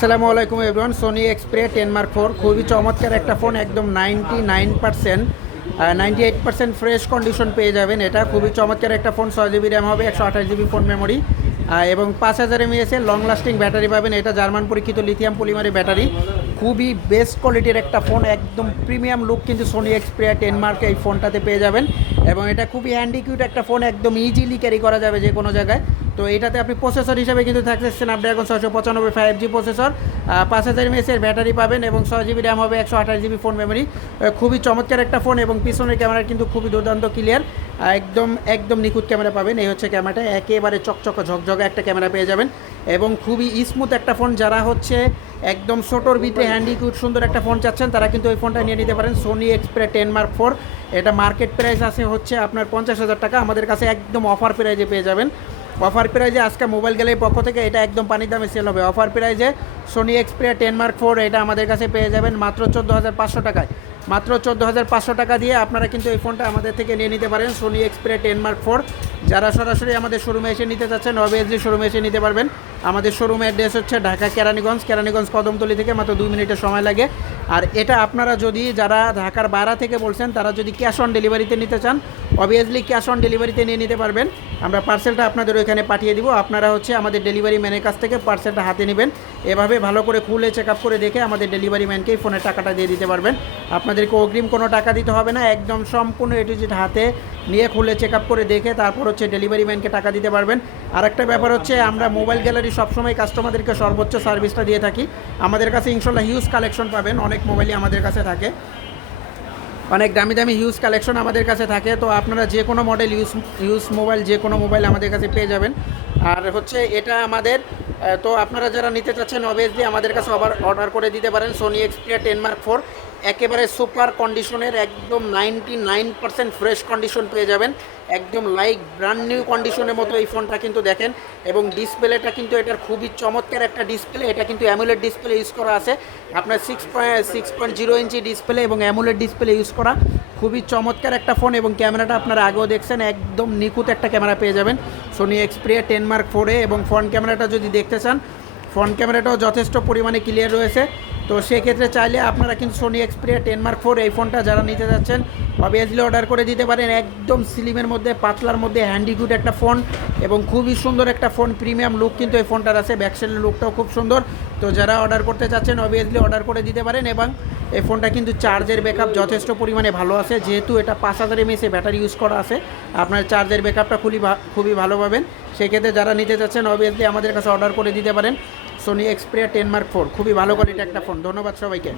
আসসালামু আলাইকুম everyone Sony Xperia ten mark four খুবই চমৎকার একটা ফোন একদম ninety nine percent ninety eight percent fresh condition পেয়ে যাবেন। এটা খুবই চমৎকার একটা ফোন ছয় জিবি র্যাম হবে, একশো আঠাশ জিবি ফোন মেমোরি এবং পাঁচ হাজার এমএএস এর লং লাস্টিং ব্যাটারি পাবেন। এটা জার্মান পরীক্ষিত লিথিয়াম পলিমারি ব্যাটারি খুবই বেস্ট কোয়ালিটির একটা ফোন একদম প্রিমিয়াম লুক কিন্তু সোনি এক্সপ্রে টেন মার্কে এই ফোনটাতে পেয়ে যাবেন। এবং এটা খুবই হ্যান্ডি কিউট একটা ফোন একদম ইজিলি ক্যারি করা যাবে যে কোনো জায়গায়। তো এটাতে আপনি প্রসেসর হিসেবে কিন্তু থাকছে স্ন্যাপড্রাগন ছশো পঁচানব্বই ফাইভ জি প্রসেসর পাঁচ হাজার এমএসের ব্যাটারি পাবেন এবং ছয় জিবি র্যাম হবে একশো আঠাশ জিবি ফোন মেমোরি খুবই চমৎকার একটা ফোন এবং পিছনের ক্যামেরা কিন্তু খুবই দুর্দান্ত ক্লিয়ার একদম একদম নিখুঁত ক্যামেরা পাবেন। এই হচ্ছে ক্যামেরাটা একেবারে চকচক, ঝকঝকে একটা ক্যামেরা পেয়ে যাবেন। এবং খুবই স্মুথ একটা ফোন যারা হচ্ছে একদম ছোটোর ভিতরে হ্যান্ডি সুন্দর একটা ফোন চাচ্ছেন, তারা কিন্তু ওই ফোনটা নিয়ে নিতে পারেন। Sony Xperia ten mark four এটা মার্কেট প্রাইস আছে হচ্ছে আপনার পঞ্চাশ হাজার টাকা। আমাদের কাছে একদম অফার প্রাইজে পেয়ে যাবেন। অফার প্রাইজে আজকে মোবাইল গেলে পক্ষ থেকে এটা একদম পানির দামে সেল হবে। অফার প্রাইজে Sony Xperia ten mark four এটা আমাদের কাছে পেয়ে যাবেন মাত্র চোদ্দ হাজার পাঁচশো টাকায়। মাত্র চোদ্দ হাজার পাঁচশো টাকা দিয়ে আপনারা কিন্তু এই ফোনটা আমাদের থেকে নিয়ে নিতে পারেন। Sony Xperia ten mark four যারা সরাসরি আমাদের শোরুমে এসে নিতে চাচ্ছেন অবভিয়াসলি শোরুমে এসে নিতে পারবেন। আমাদের শোরুমের অ্যাড্রেস হচ্ছে ঢাকা কেরানীগঞ্জ কেরানীগঞ্জ কদমতলি থেকে মাত্র দুই মিনিটের সময় লাগে। আর এটা আপনারা যদি যারা ঢাকার বাইরা থেকে বলছেন, তারা যদি ক্যাশ অন ডেলিভারিতে নিতে চান অবভিয়াসলি ক্যাশ অন ডেলিভারিতে নিয়ে নিতে পারবেন। আমরা পার্সেলটা আপনাদের ওইখানে পাঠিয়ে দিব। আপনারা হচ্ছে আমাদের ডেলিভারি ম্যানের কাছ থেকে পার্সেলটা হাতে নেবেন। এভাবে ভালো করে খুলে চেক আপ করে দেখে আমাদের ডেলিভারি ম্যানকেই ফোনের টাকাটা দিয়ে দিতে পারবেন। আপনাদেরকে অগ্রিম কোনো টাকা দিতে হবে না। একদম সম্পূর্ণ এটুজিট হাতে নিয়ে খুলে চেক আপ করে দেখে তারপর হচ্ছে ডেলিভারি ম্যানকে টাকা দিতে পারবেন। আর একটা ব্যাপার হচ্ছে আমরা মোবাইল গ্যালারি সবসময় কাস্টমারদেরকে সর্বোচ্চ সার্ভিসটা দিয়ে থাকি। আমাদের কাছে ইনশাল্লাহ হিউজ কালেকশন পাবেন, অনেক মোবাইলই আমাদের কাছে থাকে। অনেক দামি দামি হিউজ কালেকশন আমাদের কাছে থাকে। তো আপনারা যে কোনো মডেল ইউজ ইউজ মোবাইল যে কোনো মোবাইল আমাদের কাছে পেয়ে যাবেন। আর হচ্ছে এটা আমাদের তো আপনারা যারা নিতে চাচ্ছেন অবভিয়াসলি আমাদের কাছে আবার অর্ডার করে দিতে পারেন Sony Xperia ten mark four একেবারে সুপার কন্ডিশনের একদম ninety nine percent fresh condition পেয়ে যাবেন। একদম লাইক ব্র্যান্ড নিউ কন্ডিশনের মতো এই ফোনটা কিন্তু দেখেন। এবং ডিসপ্লেটা কিন্তু এটার খুবই চমৎকার একটা ডিসপ্লে এটা কিন্তু অ্যামুলেট ডিসপ্লে ইউজ করা আছে। আপনার six point six point zero inch display এবং অ্যামুলেট ডিসপ্লে ইউজ করা। খুবই চমৎকার একটা ফোন এবং ক্যামেরাটা আপনারা আগেও দেখছেন, একদম নিখুঁত একটা ক্যামেরা পেয়ে যাবেন। সোনি এক্সপ্রিয়া টেন মার্ক ফোরে এবং ফ্রন্ট ক্যামেরাটা যদি দেখতে চান ফ্রন্ট ক্যামেরাটাও যথেষ্ট পরিমাণে ক্লিয়ার রয়েছে। তো সেক্ষেত্রে চাইলে আপনারা কিন্তু Sony Xperia ten mark four এই ফোনটা যারা নিতে যাচ্ছেন অবভিয়াসলি অর্ডার করে দিতে পারেন। একদম স্লিমের মধ্যে, পাতলার মধ্যে হ্যান্ডিগুড একটা ফোন এবং খুবই সুন্দর একটা ফোন প্রিমিয়াম লুক কিন্তু এই ফোনটার আছে। ব্যাকসেলের লুকটাও খুব সুন্দর। তো যারা অর্ডার করতে চাচ্ছেন অবভিয়াসলি অর্ডার করে দিতে পারেন এবং এই ফোনটা কিন্তু চার্জের ব্যাকআপ যথেষ্ট পরিমাণে ভালো আছে। যেহেতু এটা পাঁচ হাজার এমএসে ব্যাটারি ইউজ করা আছে, আপনার চার্জের ব্যাকআপটা খুবই খুবই ভালো পাবেন। সেক্ষেত্রে যারা নিতে চাচ্ছেন অবভিয়াসলি আমাদের কাছে অর্ডার করে দিতে পারেন। Sony Xperia ten mark four খুবই ভালো কোয়ালিটি একটা ফোন ধন্যবাদ সবাইকে।